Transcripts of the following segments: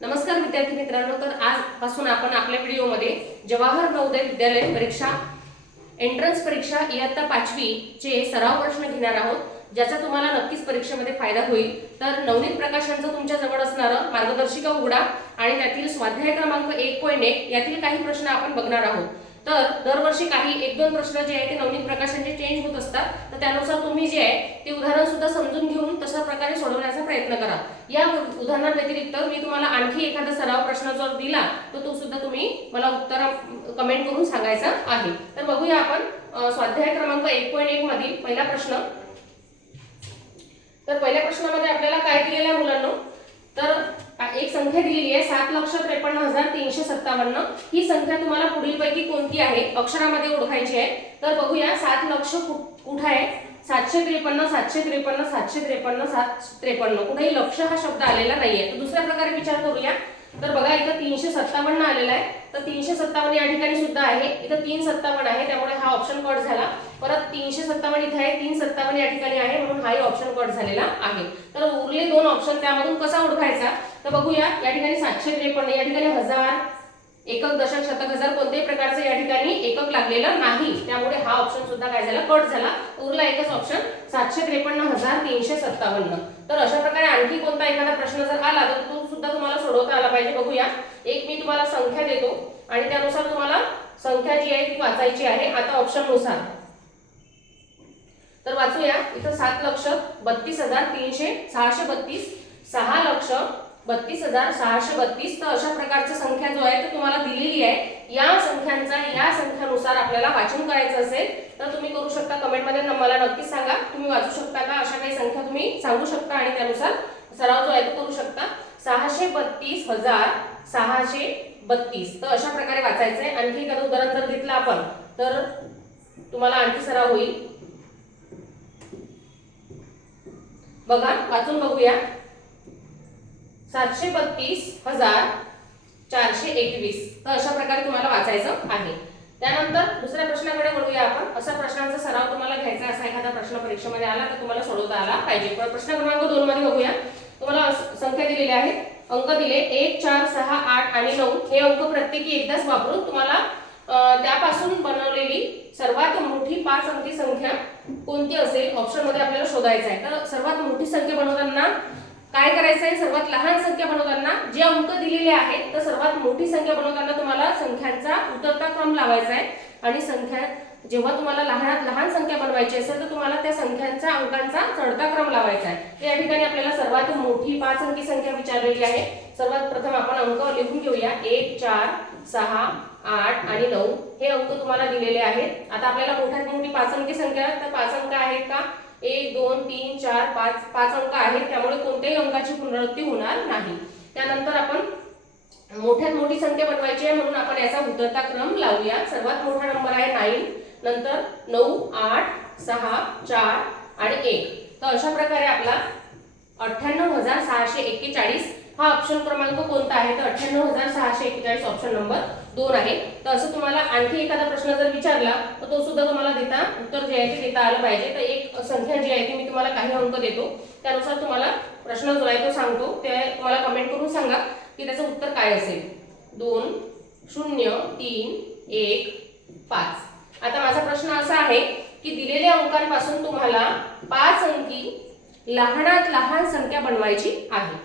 नमस्कार विद्यार्थी मित्रांनो, तर आजपासून आपण आपल्या व्हिडिओमध्ये जवाहर नवोदय विद्यालय परीक्षा एंट्रन्स परीक्षा इयत्ता 5वी चे सराव प्रश्न घेणार आहोत, ज्याचा तुम्हाला नक्कीच परीक्षेमध्ये फायदा होईल। तर नवनीत प्रकाशनचं तुमच्या जवळ असणारं मार्गदर्शिका उघडा आणि त्यातील स्वाध्याय क्रमांक 1.1 यातील काही प्रश्न आपण बघणार आहोत। तर दरवर्षी काही 1-2 प्रश्न जे आहे ते नवनीत प्रकाशनचे चेंज होत असतात, तर त्यानुसार तुम्ही जे आहे ते उदाहरण सुद्धा समजून घेऊन तशा प्रकारे सोडवण्याचा प्रयत्न करा। या उदाहरणाव्यतिरिक्त मी तुम्हाला आणखी एखादा सराव प्रश्न जर दिला तर तो सुद्धा तुम्ही मला उत्तर कमेंट करून सांगायचा आहे। तर बघूया आपण स्वाध्याय क्रमांक 1.1 मधील पहिला प्रश्न। तर पहिल्या प्रश्नामध्ये आपल्याला काय दिलेलं आहे मुलांनो, तर एक संख्या दिलेली आहे 7,53,357। ही संख्या तुम्हाला पुढीलपैकी कोणती आहे अक्षरामध्ये ओळखायची आहे। तर बघूया 7 लक्ष कुठे आहे, 753 753 753 753, कुठेही लक्ष हा शब्द आलेला नाहीये। तर दुसऱ्या प्रकारे विचार करूया। तर बघा इथं 357 आलेला आहे, तर 357 या ठिकाणी सुद्धा आहे, इथं 357 आहे, त्यामुळे हा ऑप्शन कट झाला। परत 357 इथे आहे, 357 या ठिकाणी आहे, म्हणून हाही ऑप्शन कट झालेला आहे। तर उरले दोन ऑप्शन त्यामधून कसा ओळखायचा, तर बघूया या ठिकाणी 753 या ठिकाणी हजार, एकक, दशक, शतक, हजार कोणत्याही प्रकारचं या ठिकाणी एकक लागलेलं नाही, त्यामुळे हा ऑप्शन सुद्धा काय झाला, कट झाला। उरला एकच ऑप्शन 753,357। तर अशा प्रकारे आणखी कोणता एखादा प्रश्न जर आला तर तो सुद्धा तुम्हाला सोडवता आला पाहिजे। बघूया, एक मी तुम्हाला संख्या देतो आणि त्यानुसार तुम्हाला संख्या जी आहे ती वाचायची आहे आता ऑप्शन नुसार। तर वाचूया, इथं 7,32,632, 6,32,632, तर अशा प्रकारची संख्या जो आहे तो तुम्हाला दिलेली आहे। या संख्यानुसार आपल्याला वाचन करायचं असेल तर तुम्ही करू शकता, कमेंट मध्ये मला नक्कीच सांगा तुम्ही वाचू शकता का, अशा काही संख्या तुम्ही सांगू शकता आणि त्यानुसार सराव जो आहे तो करू शकता। 632,632, तर अशा प्रकारे वाचायचं आहे। आणखी एखादं उदाहरण जर घेतलं आपण तर तुम्हाला आणखी सराव होईल। बघा, वाचून बघूया, 732,421, तर अशा प्रकारे तुम्हाला वाचायचं आहे। त्यानंतर दुसऱ्या प्रश्नाकडे वळूया आपण। असा प्रश्नांचा सराव तुम्हाला घ्यायचा, असा एखादा प्रश्न परीक्षेमध्ये आला तर तुम्हाला सोडवता आला पाहिजे। प्रश्न क्रमांक 2 मध्ये बघूया, तुम्हाला संख्या दिलेल्या आहेत, अंक दिले 1 4 6 8 आणि 9, हे अंक प्रत्येकी एकदाच वापरून तुम्हाला त्यापासून बनवलेली सर्वात मोठी 5 अंकी संख्या कोणती असेल ऑप्शन मध्ये आपल्याला शोधायचं आहे। तर सर्वात मोठी संख्या बनवताना काय करायचं आहे, सर्वात लहान संख्या बनवताना जे अंक दिलेले आहेत तर सर्वात मोठी संख्या बनवताना तुम्हाला संख्यांचा उतरता क्रम लावायचा आहे आणि संख्या जेव्हा तुम्हाला लहानात लहान संख्या बनवायची असेल तर तुम्हाला त्या संख्यांच्या अंकांचा चढता क्रम लावायचा आहे। तर या ठिकाणी आपल्याला सर्वात मोठी 5 अंकी संख्या विचारलेली आहे। सर्वात प्रथम आपण अंक लिहून घेऊया, 1 4 6 8 आणि 9 हे अंक तुम्हाला दिलेले आहेत। आता आपल्याला मोठ्यात मोठी 5 अंकी संख्या, तर 5 अंक आहेत का, 1 2 3 4 5 अंक आहेत, त्यामुळे कोणत्याही अंकाची पुनरावृत्ती होणार नाही। त्यानंतर आपण मोठ्यात मोठी संख्या बनवायची आहे म्हणून आपण याचा उतरता क्रम लावूया। सर्वात मोठा नंबर आहे 9, नंतर 9 8 6 4 आणि 1, तर अशा प्रकारे आपला 98,641 हा ऑप्शन क्रमांक कोणता आहे, तर 98,641 ऑप्शन नंबर 2 आहे। तर असं तुम्हाला आणखी एखादा प्रश्न जर विचारला तर तो सुद्धा तुम्हाला देता उत्तर जे आहे ते देता आलं पाहिजे। तर एक संख्या जी आहे ती मी तुम्हाला काही अंक देतो, त्यानुसार तुम्हाला प्रश्न जो आहे तो सांगतो, ते तुम्हाला कमेंट करून सांगा की त्याचं उत्तर काय असेल। 2 0 3 1 5। आता माझा प्रश्न असा आहे की दिलेल्या अंकांपासून तुम्हाला 5 अंकी लहानात लहान संख्या बनवायची आहे।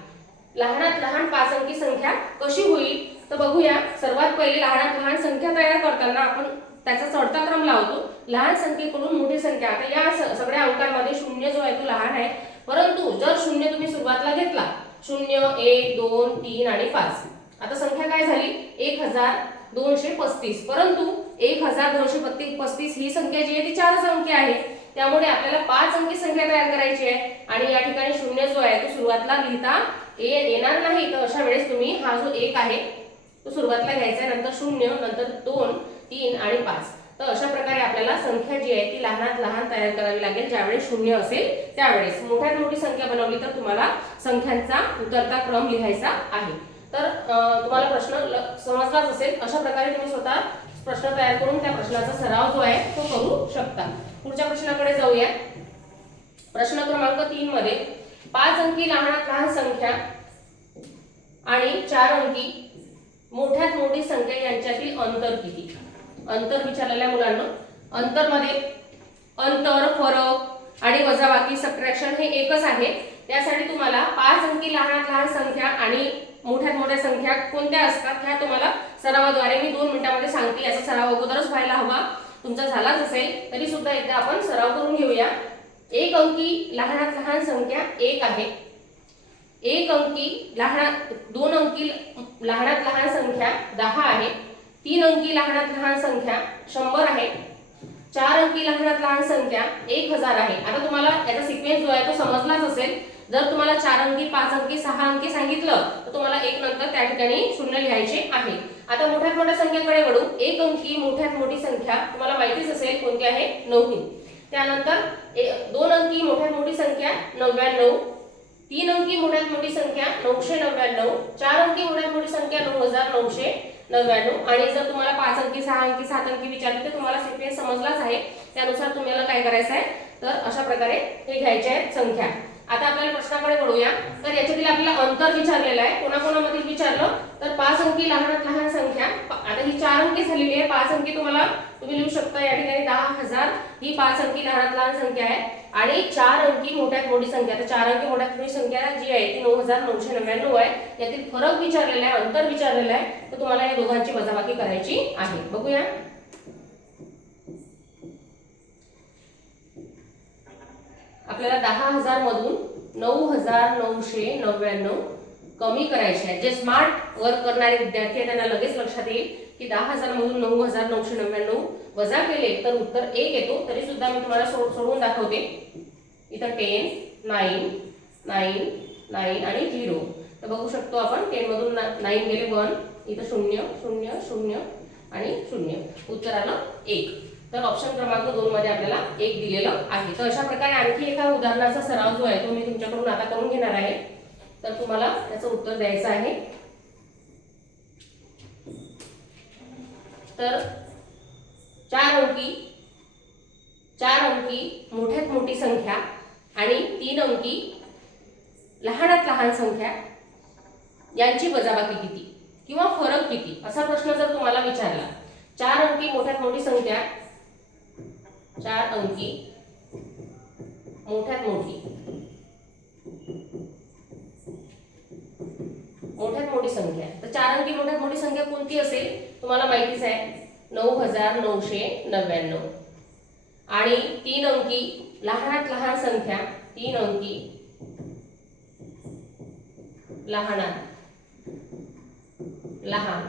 लहानात लहान 5 अंकी संख्या कशी होईल, तर बघूया। सर्वात पहिले लहानात लहान संख्या तयार करताना आपण त्याचा चढता क्रम लावतो, लहान संख्येकडून मोठी संख्या। आता या सगळ्या अंकांमध्ये शून्य जो आहे तो लहान आहे, परंतु जर शून्य तुम्ही सुरुवातीला घेतला, 0 1 2 3 आणि 5, आता संख्या काय झाली 1235, परंतु 1235 ही संख्या जी आहे ती 4 अंकी आहे, त्यामुळे आपल्याला 5 अंकी संख्या तयार करायची आहे आणि या ठिकाणी शून्य जो आहे तो सुरुवातीला लिहिता येणार नाही। तर अशा वेळेस तुम्ही हा जो 1 आहे तो सुरुवातीला घ्यायचा आहे, नंतर 0, नंतर 2 3 आणि 5। तर अशा प्रकारे आपल्याला संख्या जी आहे ती लहानात लहान तयार करावी लागेल। ज्यावेळेस शून्य असेल त्यावेळेस मोठ्यात मोठी संख्या बनवली तर तुम्हाला संख्यांचा उतरता क्रम लिहायचा आहे। तर तुम्हाला प्रश्न समजलाच असेल। अशा प्रकारे तुम्ही स्वतः प्रश्न तयार करून त्या प्रश्नाचा सराव जो आहे तो करू शकता। पुढच्या प्रश्नाकडे जाऊया। प्रश्न क्रमांक 3 मध्ये 5 अंकी लहानात लहान संख्या आणि 4 अंकी मोठ्यात मोठी संख्या यांच्यातील अंतर किती? अंतर विचारलेल्या मुलांना अंतर मध्ये अंतर, फरक आणि वजाबाकी सबट्रॅक्शन हे एकच आहे. त्यासाठी तुम्हाला 5 अंकी लहानात लहान संख्या आणि मोठ्यात मोठ्या संख्या कोणत्या असतात ह्या तुम्हाला सरावाद्वारे मी 2 मिनिटांमध्ये सांगते. याचा सराव अगोदरच व्हायला हवा, तुमचा झालाच असेल तरी सुद्धा एकदा आपण सराव करून घेऊया. 1 अंकी लहानात लहान संख्या 1 आहे. 1 अंकी लहानात 2 अंकी लहानात लहान संख्या 10 आहे. 3 अंकी लहानात लहान संख्या 100 आहे. 4 अंकी लहानात लहान संख्या 1000 आहे. आता तुम्हाला याचा सिक्वेन्स जो आहे तो समजलाच असेल. जर तुम्हाला 4 अंकी, 5 अंकी, 6 अंकी सांगितलं तर तुम्हाला 1 नंतर त्या ठिकाणी 0 लिहायचे आहे. आता मोठ्यात मोठ्या संख्येकडे वळू. 1 अंकी मोठ्यात मोठी संख्या तुम्हाला माहितीच असेल कोणती आहे, 9. त्यानंतर 2 अंकी मोठ्यात मोठी संख्या 99. 3 अंकी मोठ्यात मोठी संख्या 999. 4 अंकी मोठ्यात मोठी संख्या 9999. आणि जर तुम्हाला 5 अंकी, 6 अंकी, 7 अंकी विचारले तर तुम्हाला सिक्वेन्स समजलाच आहे. त्यानुसार तुम्हाला काय करायचं आहे तर अशा प्रकारे हे घ्यायचे आहेत संख्या. आता आपल्याला प्रश्नाकडे वळूया. तर याच्यातील आपल्याला अंतर विचारलेलं आहे. कोणाकोणामधील विचारलं तर 5 अंकी लहानात लहान संख्या. आता ही 4 अंकी झालेली आहे. 5 अंकी तुम्ही लिहू शकता या ठिकाणी 10,000 ही 5 अंकी लहानात लहान संख्या आहे. आणि 4 अंकी मोठ्यात मोठी संख्या, तर 4 अंकी मोठ्यात मोठी संख्या जी आहे ती 9999 आहे. यातील फरक विचारलेला आहे, अंतर विचारलेलं आहे. तर तुम्हाला या दोघांची वजाबाकी करायची आहे. बघूया. आपल्याला 10,000 मधून 9,999 कमी करायचे आहे. जे स्मार्ट वर्क करणारे विद्यार्थी आहेत त्यांना लगेच लक्षात येईल की 10,000 मधून 9,999 वजा केले तर उत्तर 1 येतो. तरी सुद्धा मी तुम्हाला सोडवून दाखवते. इथं 10, 9, 9, 9 आणि 0. तर बघू शकतो आपण 10 मधून 9 गेले 1, इथं 0 0 0 आणि 0, उत्तर आलं 1. तर ऑप्शन क्रमांक 2 मध्ये आपल्याला 1 दिलेलं आहे. तर अशा प्रकारे आणखी एका उदाहरणाचा सराव जो आहे तो मी तुमच्याकडून आता करून घेणार आहे. तर तुम्हाला त्याचं उत्तर द्यायचं आहे. तर 4 अंकी मोठ्यात मोठी संख्या आणि 3 अंकी लहानात लहान संख्या यांची वजाबाकी किती किंवा फरक किती असा प्रश्न जर तुम्हाला विचारला. 4 अंकी मोठ्यात मोठी संख्या, 4 अंकी मोठ्यात मोठी संख्या. तर 4 अंकी मोठ्यात मोठी संख्या कोणती असेल तुम्हाला माहितीच आहे, 9,999. आणि 3 अंकी लहानात लहान संख्या, 3 अंकी लहानात लहान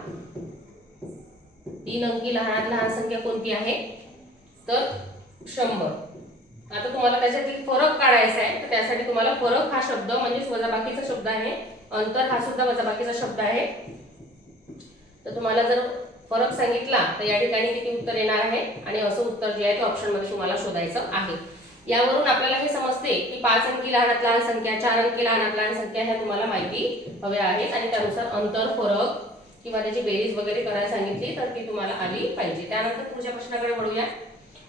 3 अंकी लहानात लहान संख्या कोणती आहे तर 100. आता तुम्हाला त्याच्यातील फरक काढायचा आहे. तर त्यासाठी तुम्हाला फरक हा शब्द म्हणजेच वजाबाकीचा शब्द आहे. अंतर हा सुद्धा वजाबाकीचा शब्द आहे. तर तुम्हाला जर फरक सांगितला तर या ठिकाणी किती उत्तर येणार आहे आणि असं उत्तर जे आहे ते ऑप्शन मध्ये तुम्हाला शोधायचं आहे. यावरून आपल्याला हे समजते की 5 अंकी लहानात लहान संख्या, 4 अंकी लहानात लहान संख्या ह्या तुम्हाला माहिती हव्या आहेत आणि त्यानुसार अंतर, फरक किंवा त्याची बेरीज वगैरे करायला सांगितली तर ती तुम्हाला आली पाहिजे. त्यानंतर पुढच्या प्रश्नाकडे वळूया.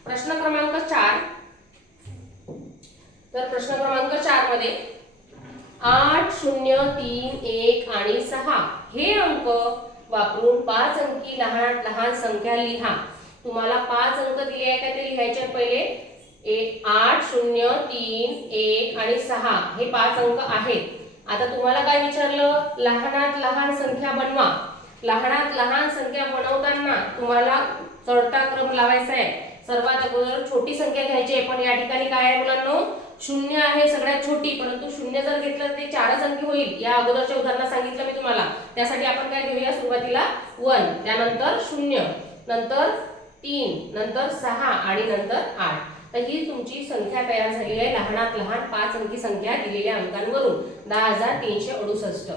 प्रश्न क्रमांक 4. तर प्रश्न क्रमांक 4 मध्ये 8, 0, 3, 1 आणि 6 हे अंक वापरून 5 अंकी लहानात लहान संख्या लिहा. तुम्हाला 5 अंक दिले आहे का ते लिहायचे पहिले. 8, 0, 3, 1 आणि 6 हे 5 अंक आहेत. आता तुम्हाला काय विचारलं, लहानात लहान संख्या बनवा. लहानात लहान संख्या बनवताना तुम्हाला चढता क्रम लावायचा आहे. सर्वात अगोदर छोटी संख्या घ्यायची आहे. पण या ठिकाणी काय आहे मुलांनो, 0 आहे सगळ्यात छोटी. परंतु 0 जर घेतलं तर ते 4च अंकी होईल. या अगोदरच्या उदाहरणात सांगितलं मी तुम्हाला. त्यासाठी आपण काय घेऊया, सुरुवातीला 1, त्यानंतर 0, नंतर 3, नंतर 6 आणि नंतर 8. तर ही तुमची संख्या तयार झाली आहे लहानात लहान 5 अंकी संख्या दिलेल्या अंकांवरून 10,368.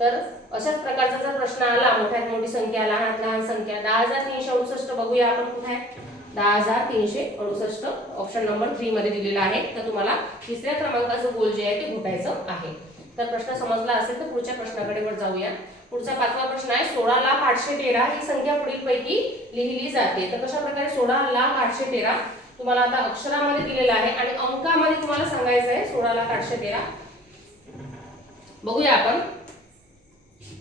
तर अशाच प्रकारचा जर प्रश्न आला, मोठ्यात मोठी संख्या, लहानात लहान संख्या, 10,368 बघूया आपण कुठे आहे. 10,368 ऑप्शन नंबर 3 मध्ये दिलेला आहे. तर तुम्हाला तिसऱ्या क्रमांकाचं गोल जे आहे ते घोटायचं आहे. तर प्रश्न समजला असेल तर पुढच्या प्रश्नाकडे जाऊया. पुढचा 5वा प्रश्न आहे, 16,813 ही संख्या पुढीलपैकी लिहिली जाते. तर कशा प्रकारे 16,813 तुम्हाला आता अक्षरामध्ये दिलेला आहे आणि अंकामध्ये तुम्हाला सांगायचं आहे 16,813. बघूया आपण.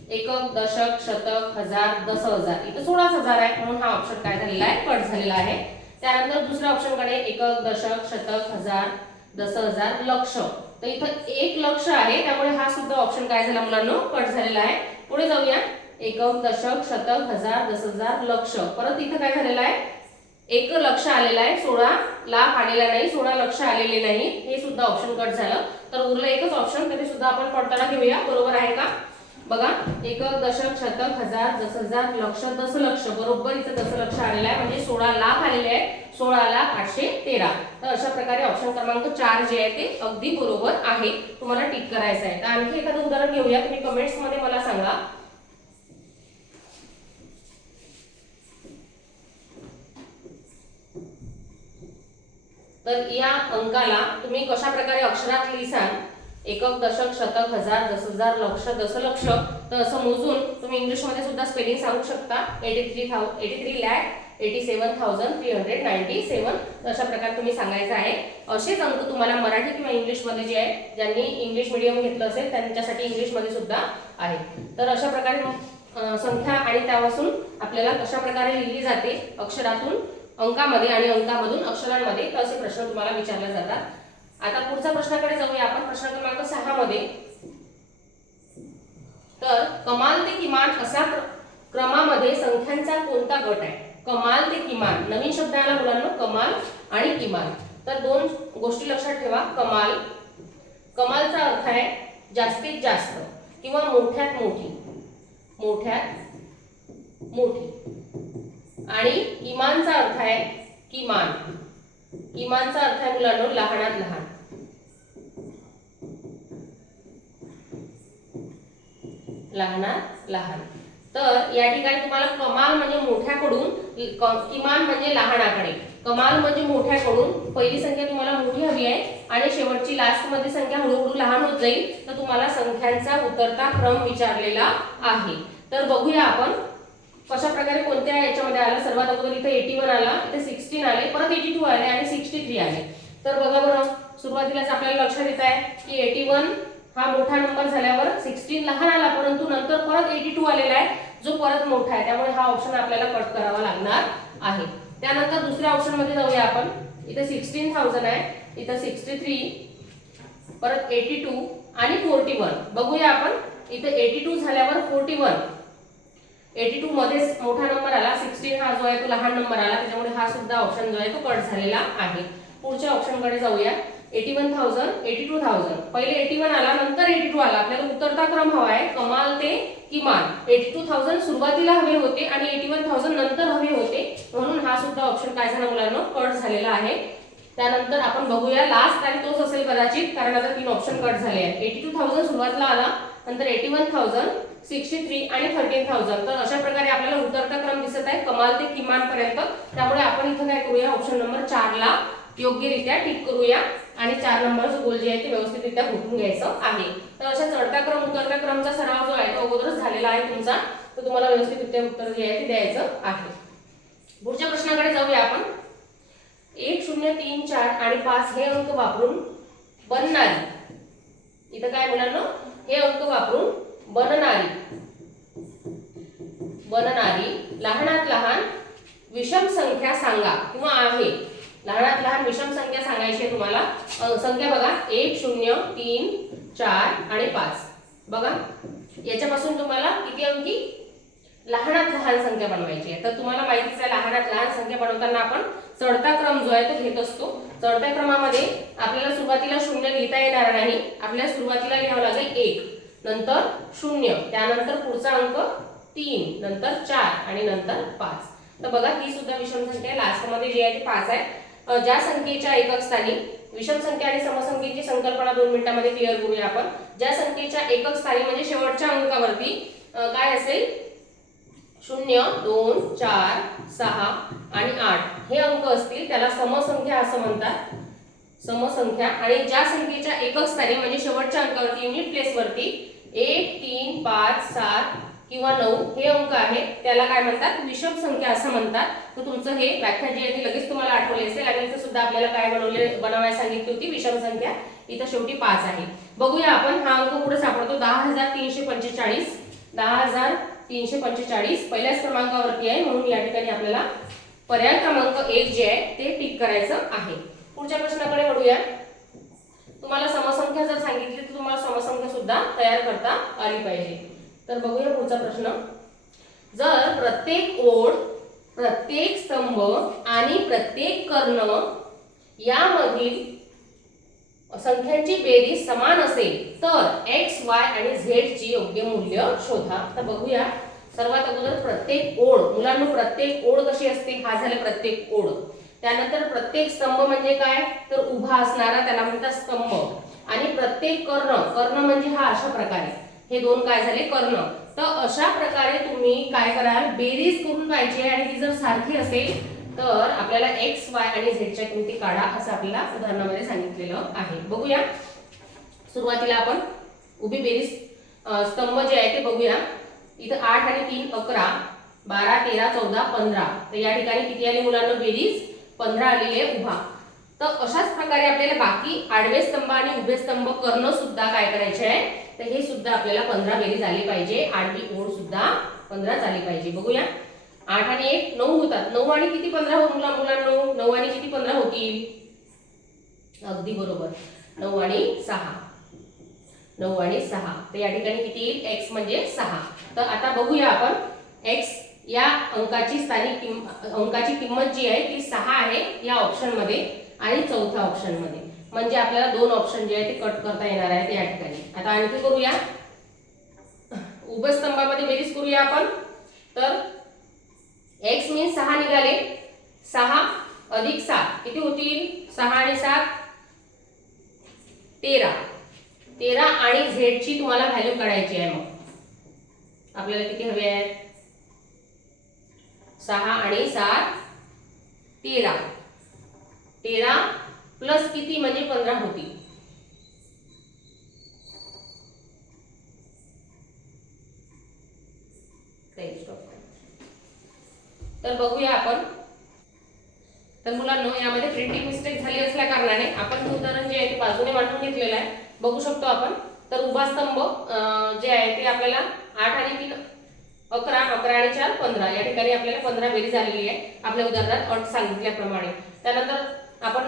एकक, दशक, शतक, हजार, दस हजार. इथं 16,000 आहे म्हणून हा ऑप्शन काय झालेला आहे, कट झालेला आहे. त्यानंतर दुसऱ्या ऑप्शनकडे एकक, दशक, शतक, हजार, दस हजार, लक्ष. तर इथं 1 लक्ष आहे त्यामुळे हा सुद्धा ऑप्शन काय झाला मुलांनो, कट झालेला आहे. पुढे जाऊया. एकक, दशक, शतक, हजार, दस हजार, लक्ष. परत इथं काय झालेलं आहे, 1 लक्ष आलेला आहे, 16 लाख आलेला नाही, 16 लक्ष आलेले नाही. हे सुद्धा ऑप्शन कट झालं. तर उरलं एकच ऑप्शन, तरी सुद्धा आपण पडताना घेऊया. बरोबर आहे का बघा. एकक, दशक, शतक, हजार, दस हजार, लक्ष, दशलक्ष. बरोबर इथं दशलक्ष आलेला आहे म्हणजे 16 लाख आलेले आहे, 16,813. तर अशा प्रकारे ऑप्शन क्रमांक 4 जे आहे ते अगदी बरोबर आहे. तुम्हाला टिक करायचं आहे. तर आणखी एखादं उदाहरण घेऊया. तुम्ही कमेंट्स मध्ये मला सांगा. तर या अंकाला तुम्ही कशा प्रकारे अक्षरात लिहिसाल, एकक, दशक, शतक, हजार, दस हजार, लक्ष, दशलक्ष. तर असं मोजून तुम्ही इंग्लिश मध्ये सुद्धा स्पेलिंग सांगू शकता. 83,87,397. अशा प्रकारे तुम्ही सांगायचं आहे. असेच अंक तुम्हाला मराठी किंवा इंग्लिश मध्ये जे आहे, ज्यांनी इंग्लिश मीडियम घेतलं असेल त्यांच्यासाठी इंग्लिश मध्ये सुद्धा आहे. तर अशा प्रकारे संख्या आणि त्यापासून आपल्याला कशा प्रकारे लिहिली जाते अक्षरातून अंकामध्ये आणि अंकामधून अक्षरांमध्ये, तर असे प्रश्न तुम्हाला विचारले जातात. आता पुढच्या प्रश्नाकडे जाऊया आपण. प्रश्न क्रमांक 6 मध्ये. तर कमाल ते किमान असा क्रमामध्ये संख्यांचा कोणता गट आहे? कमाल ते किमान. नवीन शब्द आला मुलांना, कमाल आणि किमान. तर 2 गोष्टी लक्षात ठेवा. कमाल, कमालचा अर्थ आहे जास्तीत जास्त किंवा मोठ्यात मोठी, मोठ्यात मोठी. आणि किमानचा अर्थ आहे किमान. किमानचा अर्थ आहे मुलांनो लहानात लहान. लहानात लहान. तर या ठिकाणी तुम्हाला कमाल म्हणजे मोठ्याकडून, किमान म्हणजे लहानाकडे. कमाल म्हणजे मोठ्याकडून पहिली संख्या तुम्हाला मोठी हवी आहे आणि शेवटची लास्ट मध्ये संख्या हळूहळू लहान होत जाईल. तर तुम्हाला संख्यांचा उतरता क्रम विचारलेला आहे. तर बघूया आपण कशा प्रकारे कोणत्या याच्यामध्ये आला. सर्वात अगोदर इथे 81 आला, इथे 16 आले, परत 82 आले आणि 63 आले. तर बघा बरं, सुरुवातीलाच आपल्याला लक्षात येत आहे की 81 हा मोठा नंबर झाल्यावर 16 लहान आला, परंतु नंतर परत 82 आलेला आहे जो परत मोठा आहे. त्यामुळे हा ऑप्शन आपल्याला कट करावा लागणार आहे. त्यानंतर दुसऱ्या ऑप्शन मध्ये जाऊया आपण. इथे 16,000 आहे, इथे 63, परत 82 आणि 41. बघूया आपण. इथे 82 झाल्यावर 41, 82 मध्ये मोठा नंबर आला, 16 हा जो आहे तो लहान नंबर आला, त्याच्यामुळे हा सुद्धा ऑप्शन जो आहे तो कट झालेला आहे. पुढच्या ऑप्शन कडे जाऊया. 81,000, 82,000. पहिले 81 आला, नंतर 82 आला. आपल्याला उतरता क्रम हवा आहे, कमाल ते किमान. 82,000 सुरुवातीला हवे होते आणि 81,000 नंतर हवे होते, म्हणून हा सुद्धा ऑप्शन काय झाला मुलांना, कट झालेला आहे. त्यानंतर आपण बघूया लास्ट आणि तोच असेल कदाचित, कारण आता 3 ऑप्शन कट झाले आहेत. 82,000 सुरुवातीला आला, नंतर 81,000, 63 आणि 13,000. तर अशा प्रकारे आपल्याला उतरता क्रम दिसत आहे कमाल ते किमान पर्यंत. त्यामुळे आपण इथं काय करूया, ऑप्शन नंबर 4 ला योग्यरित्या टिक करूया आणि 4 नंबरचं गोल जे आहे ते व्यवस्थितरित्या घोटून घ्यायचं आहे. तर अशा चढता क्रम उतरता क्रमचा सराव जो आहे तो अगोदरच झालेला आहे तुमचा, तर तुम्हाला व्यवस्थितरित्या उत्तर जे आहे ते द्यायचं आहे. पुढच्या प्रश्नाकडे जाऊया आपण. 1, 0, 3, 4 आणि 5 हे अंक वापरून बनणारी, इथं काय मुलांना, हे अंक वापरून बनणारी लहानात लहान विषम संख्या सांगा किंवा आहे. लहानात लहान विषम संख्या सांगायची आहे तुम्हाला. संख्या बघा 1, 0, 3, 4 आणि 5. बघा याच्यापासून तुम्हाला किती अंकी लहानात लहान संख्या बनवायची आहे. तर तुम्हाला माहितीच आहे लहानात लहान संख्या बनवताना आपण चढता क्रम जो आहे तो घेत असतो. चढत्या क्रमामध्ये आपल्याला सुरुवातीला 0 लिहिता येणार नाही. आपल्याला सुरुवातीला लिहावं लागेल 1, नंतर 0, त्यानंतर पुढचा अंक 3, नंतर 4 आणि नंतर 5. तर बघा ही सुद्धा विषम संख्या लास्ट मध्ये जी आहे ती 5 आहे. ज्या संख्येच्या एकक स्थानी, विषम संख्या आणि समसंख्येची संकल्पना 2 मिनिटांमध्ये क्लिअर करूया आपण. ज्या संख्येच्या एकक स्थानी म्हणजे शेवटच्या अंकावरती काय असेल, 0, 2, 4, 6 आणि 8 हे अंक असतील त्याला समसंख्या असं म्हणतात. समसंख्या. आणि ज्या संख्येच्या एकक स्थानी म्हणजे शेवटच्या अंकावरती युनिट प्लेस वरती 1, 3, 5, 7 किंवा 9 हे अंक आहेत त्याला काय म्हणतात, विषम संख्या असं म्हणतात. तर तुमचं हे व्याख्या जी आहे ती लगेच तुम्हाला आठवली असेल. आणि इथे सुद्धा आपल्याला काय बनवायला सांगितली होती, विषम संख्या. इथं शेवटी 5 आहे. बघूया आपण. हा अंक पुढे सापडतो 10,345, 10,345 पहिल्याच क्रमांकावरती आहे, म्हणून या ठिकाणी आपल्याला पर्याय क्रमांक 1 जे आहे ते टिक करायचं आहे. पुढच्या प्रश्नाकडे वळूया. तुम्हाला समसंख्या जर सांगितली तर तुम्हाला समसंख्या सुद्धा तयार करता आली पाहिजे. तर बघूया पुढचा प्रश्न. जर प्रत्येक ओळ, प्रत्येक स्तंभ आणि प्रत्येक कर्ण यामधील संख्यांची बेरीज समान असेल तर x, y आणि z ची योग्य मूल्य शोधा. तर बघूया. सर्वात अगोदर प्रत्येक ओळ. मुलांनो, प्रत्येक ओळ कशी असते? हा झाला प्रत्येक ओळ. त्यानंतर प्रत्येक स्तंभ म्हणजे काय? तर उभा असणारा, त्याला म्हणतात स्तंभ. आणि प्रत्येक कर्ण, कर्ण म्हणजे हा अशा प्रकारे, हे दोन काय झाले? कर्ण. तर अशा प्रकारे तुम्ही काय कराल? बेरीज करून पाहिजे आणि ती जर सारखी असेल तर आपल्याला x, y आणि z च्या किमती काढा, असं आपल्याला उदाहरणामध्ये सांगितलेलं आहे. बघूया. सुरुवातीला आपण उभी बेरीज स्तंभ जे आहे ते बघूया. इथं 8 आणि 3 11, 12 13 14 15. तर या ठिकाणी किती आली मुलांना बेरीज? 15 आलेली आहे उभा. तर अशाच प्रकारे आपल्याला बाकी आडवे स्तंभ आणि उभे स्तंभ कर्ण सुद्धा काय करायचे आहे? तर हे सुद्धा आपल्याला 15 बेरीज आली पाहिजे. आडवी ओळ सुद्धा 15 झाली पाहिजे. बघूया. 8 आणि 1 9 होतात. 9 आणि किती 15 हो मुलांनो? 9 आणि किती 15 होतील? अगदी बरोबर. 9 आणि 6. 9 आणि 6. तर या ठिकाणी किती येईल? x म्हणजे 6. तर आता बघूया आपण x या अंकाची स्थानिक अंकाची किंमत जी आहे ती 6 आहे या ऑप्शन मध्ये आणि चौथ्या ऑप्शन मध्ये. म्हणजे आपल्याला दोन ऑप्शन जे आहे ते कट करता येणार आहेत या ठिकाणी. आता आणखी करूया. उभ्या स्तंभामध्ये बेरीज करूया आपण. तर x मीन्स 6 निघाले. 6 अधिक 7 किती होतील? 6 आणि 7 13. 13 आणि z ची तुम्हाला व्हॅल्यू काढायची आहे. मग आपल्याला किती हवे आहेत? 6 आणि 7 13. 13 प्लस किती म्हणजे 15 होतील. तर बघूया आपण. तर मुलांनो, यामध्ये प्रिंटिंग मिस्टेक झाली असल्या कारणाने आपण उदाहरण जे आहे ते बाजूने वाटून घेतलेलं आहे. बघू शकतो आपण. तर उभा स्तंभ जे आहे ते आपल्याला 8 आणि 3 11, 11 आणि 4 15. या ठिकाणी आपल्याला 15 बेरीज आलेली आहे आपल्या उदाहरणात अट सांगितल्याप्रमाणे. त्यानंतर आपण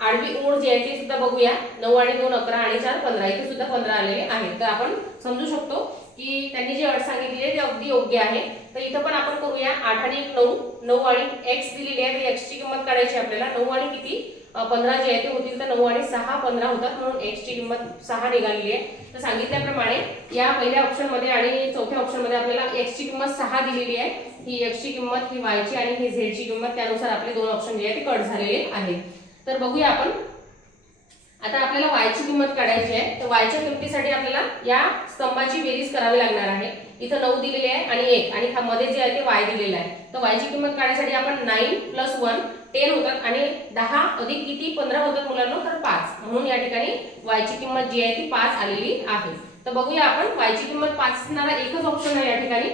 आडवी ओळ जी आहे ती सुद्धा बघूया. 9 आणि 2 11 आणि 4 15. इथे सुद्धा 15 आलेले आहेत. तर आपण समजू शकतो की त्यांनी जी अट सांगितली आहे ती अगदी योग्य आहे. तर इथं पण आपण करूया. 8 आणि 9, 9 आणि x दिलेली आहे. तर x ची किंमत काढायची आपल्याला. 9 आणि किती 15 जे आहे ते होतील. तर 9 आणि 6 15 होतात, म्हणून x ची किंमत 6 निघालेली आहे. तर सांगितल्याप्रमाणे या पहिल्या ऑप्शन मध्ये आणि चौथ्या ऑप्शन मध्ये आपल्याला x ची किंमत 6 दिलेली आहे. ही x ची किंमत, ही y ची आणि ही z ची किंमत, त्यानुसार आपले दोन ऑप्शन जे आहे ते कट झालेले आहेत. तर बघूया आपण. आता आपल्याला y ची किंमत काढायची आहे. तर y च्या किमतीसाठी आपल्याला या स्तंभाची बेरीज करावी लागणार आहे. इथं 9 दिलेली आहे आणि 1 आणि मध्ये जे आहे ते y दिलेलं आहे. तर y ची किंमत काढण्यासाठी आपण 9 + 1 10 होतात आणि 10 अधिक किती 15 होतात मुलांनो? तर 5. म्हणून या ठिकाणी y ची किंमत जी आहे ती 5 आलेली आहे. तर बघूया आपण. y ची किंमत 5 असणारा एकच ऑप्शन आहे या ठिकाणी,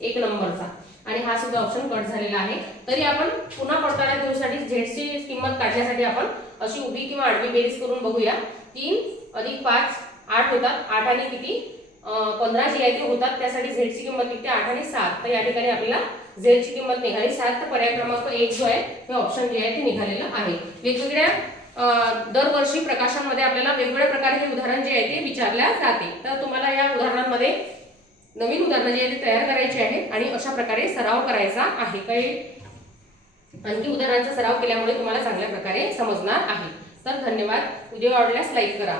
1 नंबरचा, आणि हा सुद्धा ऑप्शन कट झालेला आहे. तरी आपण पुन्हा पडताळ्या देऊसाठी z ची किंमत काढण्यासाठी आपण अशी उभी किंवा आडवी बेरीज करून बघूया. 3 अधिक 5 8 होतात. 8 आणि किती 15 जी आहे ते होतात. त्यासाठी z ची किंमत किती 8 आणि 7. तर या ठिकाणी आपल्याला z ची किंमत निघाली 7. तर पर्याय क्रमांक 1 जो आहे हे ऑप्शन जे आहे ते निघालेलं आहे. वेगवेगळ्या दरवर्षी प्रकाशनामध्ये आपल्याला वेगवेगळ्या प्रकारे हे उदाहरण जे आहे ते विचारल्या जाते. तर तुम्हाला या उदाहरणांमध्ये नवीन उदाहरण जे आहे ते तयार करायचे आहे आणि अशा प्रकारे सराव करायचा आहे. काही आणखी उदाहरणांचा सराव केल्यामुळे तुम्हाला चांगल्या प्रकारे समजणार आहे. तर धन्यवाद. व्हिडिओ आवडल्यास लाईक करा.